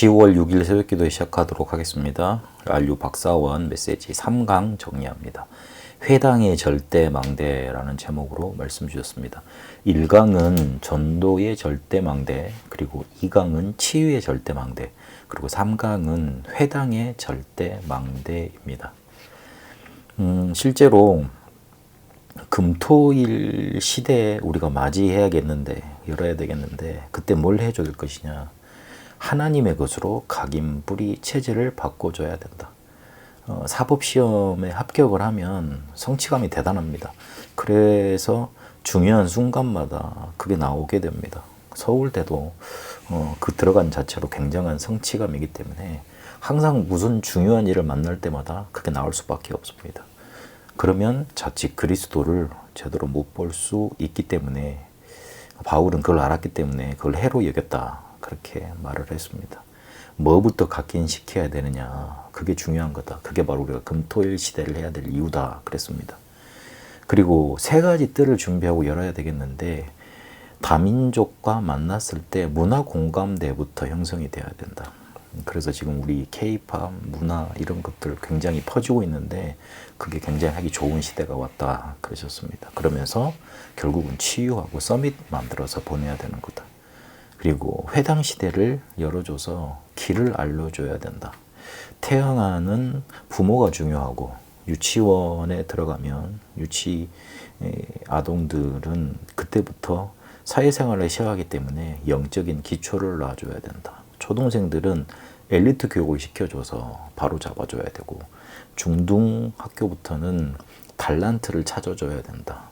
10월 6일 새벽기도 시작하도록 하겠습니다. RU 박사원 메시지 3강 정리합니다. 회당의 절대망대라는 제목으로 말씀 주셨습니다. 1강은 전도의 절대망대, 그리고 2강은 치유의 절대망대, 그리고 3강은 회당의 절대망대입니다. 실제로 금토일 시대에 우리가 맞이해야겠는데, 열어야 되겠는데, 그때 뭘 해줘야 될 것이냐. 하나님의 것으로 각인뿌리 체질을 바꿔줘야 된다. 사법시험에 합격을 하면 성취감이 대단합니다. 그래서 중요한 순간마다 그게 나오게 됩니다. 서울대도 그 들어간 자체로 굉장한 성취감이기 때문에 항상 무슨 중요한 일을 만날 때마다 그게 나올 수밖에 없습니다. 그러면 자칫 그리스도를 제대로 못 볼 수 있기 때문에 바울은 그걸 알았기 때문에 그걸 해로 여겼다. 그렇게 말을 했습니다. 뭐부터 각인시켜야 되느냐. 그게 중요한 거다. 그게 바로 우리가 금토일 시대를 해야 될 이유다. 그랬습니다. 그리고 세 가지 뜰을 준비하고 열어야 되겠는데, 다민족과 만났을 때 문화 공감대부터 형성이 돼야 된다. 그래서 지금 우리 K-팝 문화 이런 것들 굉장히 퍼지고 있는데 그게 굉장히 하기 좋은 시대가 왔다 그러셨습니다. 그러면서 결국은 치유하고 서밋 만들어서 보내야 되는 거다. 그리고 회당 시대를 열어줘서 길을 알려줘야 된다. 태어나는 부모가 중요하고, 유치원에 들어가면 유치 아동들은 그때부터 사회생활을 시작하기 때문에 영적인 기초를 놔줘야 된다. 초등생들은 엘리트 교육을 시켜줘서 바로 잡아줘야 되고, 중등 학교부터는 달란트를 찾아줘야 된다.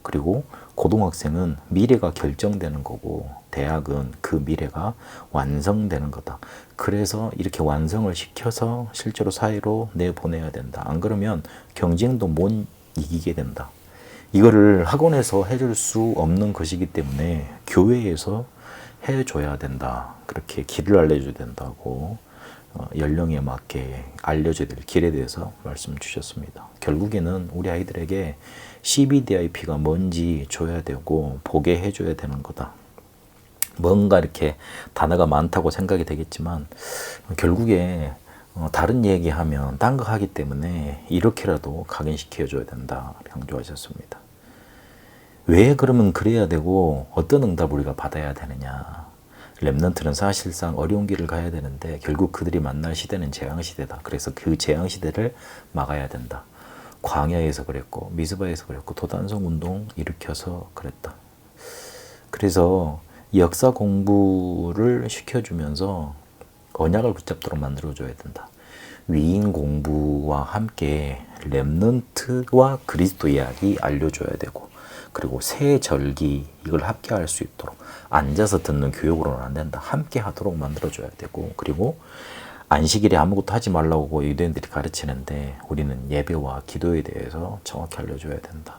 그리고 고등학생은 미래가 결정되는 거고, 대학은 그 미래가 완성되는 거다. 그래서 이렇게 완성을 시켜서 실제로 사회로 내보내야 된다. 안 그러면 경쟁도 못 이기게 된다. 이거를 학원에서 해줄 수 없는 것이기 때문에 교회에서 해줘야 된다. 그렇게 길을 알려줘야 된다고 연령에 맞게 알려줘야 될 길에 대해서 말씀 주셨습니다. 결국에는 우리 아이들에게 CBDIP가 뭔지 줘야 되고 보게 해줘야 되는 거다. 뭔가 이렇게 단어가 많다고 생각이 되겠지만 결국에 다른 얘기하면 딴 거 하기 때문에 이렇게라도 각인시켜줘야 된다 강조하셨습니다. 왜 그러면 그래야 되고 어떤 응답을 우리가 받아야 되느냐. 렘넌트는 사실상 어려운 길을 가야 되는데 결국 그들이 만날 시대는 재앙시대다. 그래서 그 재앙시대를 막아야 된다. 광야에서 그랬고 미스바에서 그랬고 도단성 운동 일으켜서 그랬다. 그래서 역사 공부를 시켜주면서 언약을 붙잡도록 만들어줘야 된다. 위인 공부와 함께 렘넌트와 그리스도 이야기 알려줘야 되고, 그리고 새 절기 이걸 함께 할 수 있도록 앉아서 듣는 교육으로는 안 된다. 함께 하도록 만들어줘야 되고, 그리고 안식일에 아무것도 하지 말라고 유대인들이 가르치는데 우리는 예배와 기도에 대해서 정확히 알려줘야 된다.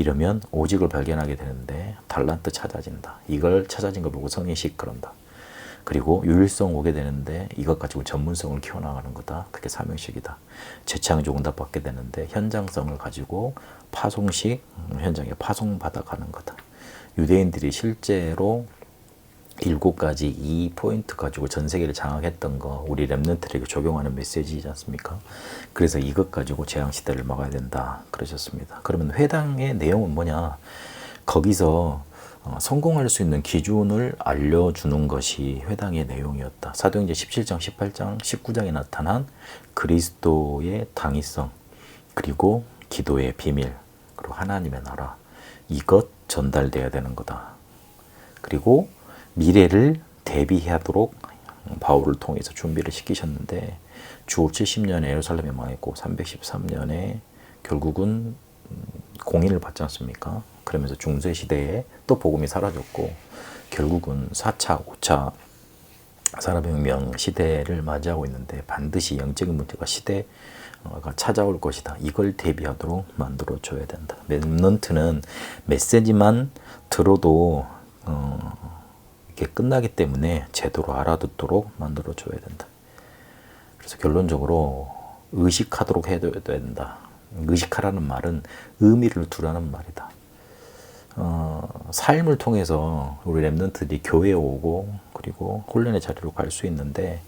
이러면 오직을 발견하게 되는데 달란트 찾아진다. 이걸 찾아진 걸 보고 성인식 그런다. 그리고 유일성 오게 되는데 이것 가지고 전문성을 키워나가는 거다. 그게 사명식이다. 재창조 응답 받게 되는데 현장성을 가지고 파송식 현장에 파송받아가는 거다. 유대인들이 실제로 7가지 이 포인트 가지고 전 세계를 장악했던 거 우리 렘넌트에게 적용하는 메시지이지 않습니까? 그래서 이것 가지고 재앙시대를 막아야 된다 그러셨습니다. 그러면 회당의 내용은 뭐냐? 거기서 성공할 수 있는 기준을 알려주는 것이 회당의 내용이었다. 사도행전 17장, 18장, 19장에 나타난 그리스도의 당위성, 그리고 기도의 비밀, 그리고 하나님의 나라, 이것 전달돼야 되는 거다. 그리고 미래를 대비하도록 바울을 통해서 준비를 시키셨는데 주 70년에 예루살렘이 망했고 313년에 결국은 공인을 받지 않습니까? 그러면서 중세시대에 또 복음이 사라졌고 결국은 4차, 5차 산업혁명 시대를 맞이하고 있는데 반드시 영적인 문제가 시대가 찾아올 것이다. 이걸 대비하도록 만들어줘야 된다. 렘넌트는 메시지만 들어도 이게 끝나기 때문에 제대로 알아듣도록 만들어줘야 된다. 그래서 결론적으로 의식하도록 해야 된다. 의식하라는 말은 의미를 두라는 말이다. 삶을 통해서 우리 랩런트들이 교회에 오고 그리고 훈련의 자리로 갈 수 있는데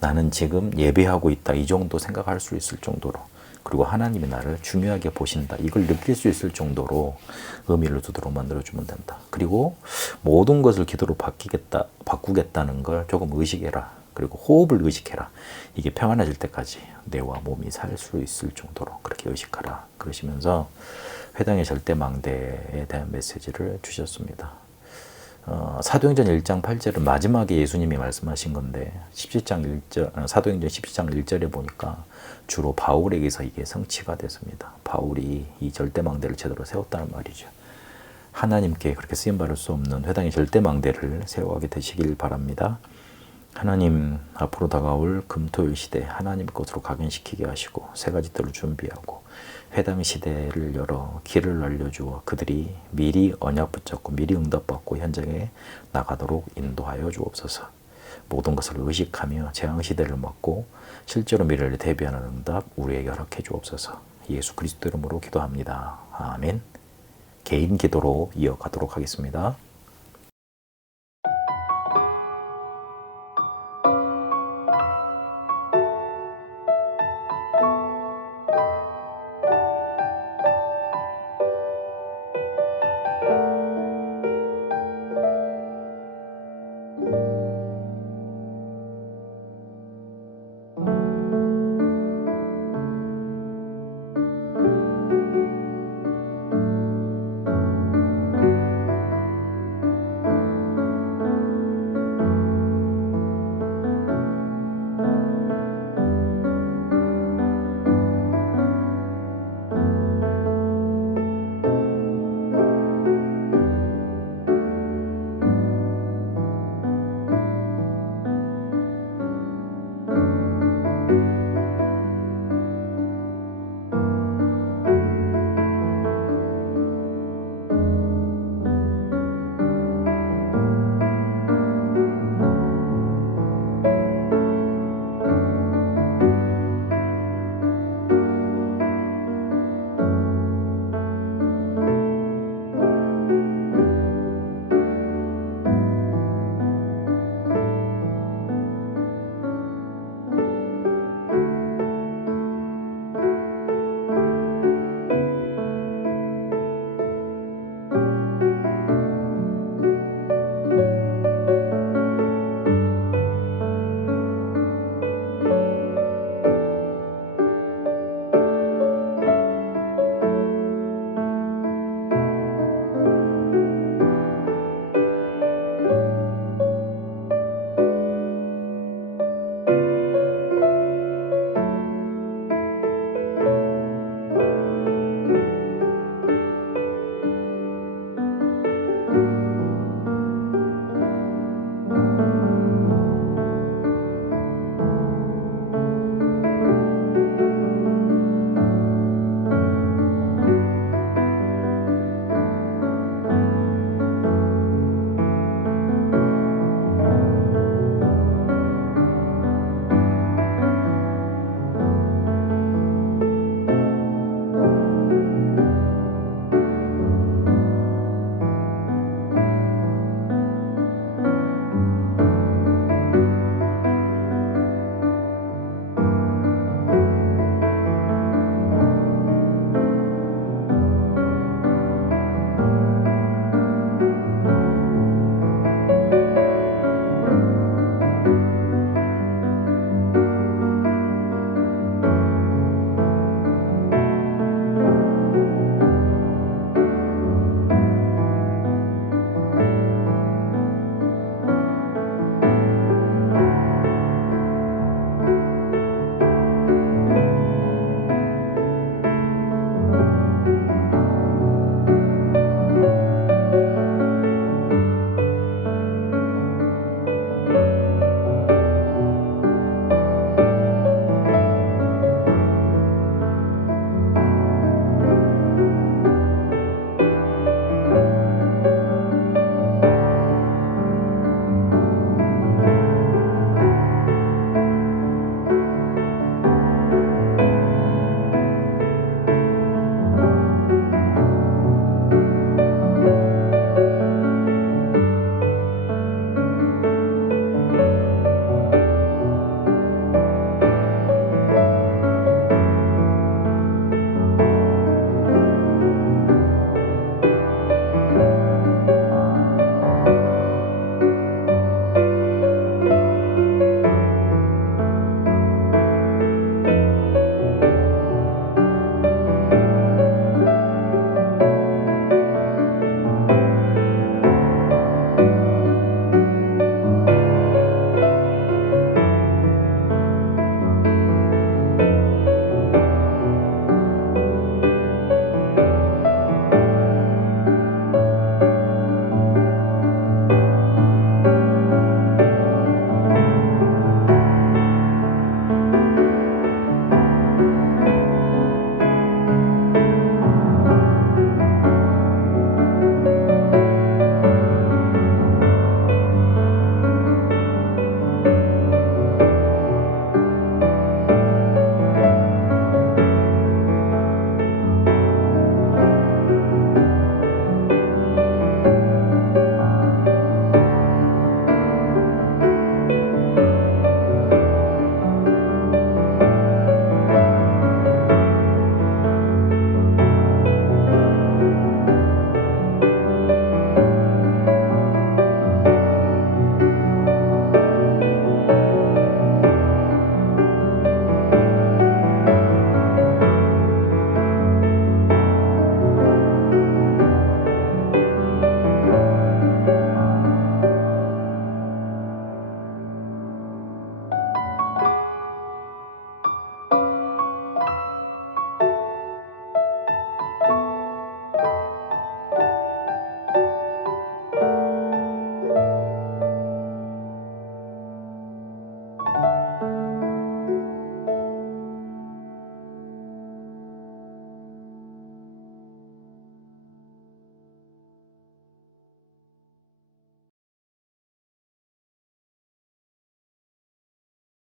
나는 지금 예배하고 있다 이 정도 생각할 수 있을 정도로 그리고 하나님이 나를 중요하게 보신다 이걸 느낄 수 있을 정도로 의미를 두도록 만들어주면 된다. 그리고 모든 것을 기도로 바꾸겠다는 걸 조금 의식해라. 그리고 호흡을 의식해라. 이게 평안해질 때까지 뇌와 몸이 살 수 있을 정도로 그렇게 의식하라. 그러시면서 회당의 절대망대에 대한 메시지를 주셨습니다. 사도행전 1장 8절은 마지막에 예수님이 말씀하신 건데 17장 1절, 사도행전 17장 1절에 보니까 주로 바울에게서 이게 성취가 됐습니다. 바울이 이 절대망대를 제대로 세웠다는 말이죠. 하나님께 그렇게 쓰임받을 수 없는 회당의 절대망대를 세워가게 되시길 바랍니다. 하나님 앞으로 다가올 금토일 시대 하나님 것으로 각인시키게 하시고 세 가지 뜰을 준비하고 회당 시대를 열어 길을 알려주어 그들이 미리 언약 붙잡고 미리 응답받고 현장에 나가도록 인도하여 주옵소서. 모든 것을 의식하며 재앙 시대를 맞고 실제로 미래를 대비하는 응답 우리에게 허락해 주옵소서. 예수 그리스도 이름으로 기도합니다. 아멘. 개인 기도로 이어가도록 하겠습니다.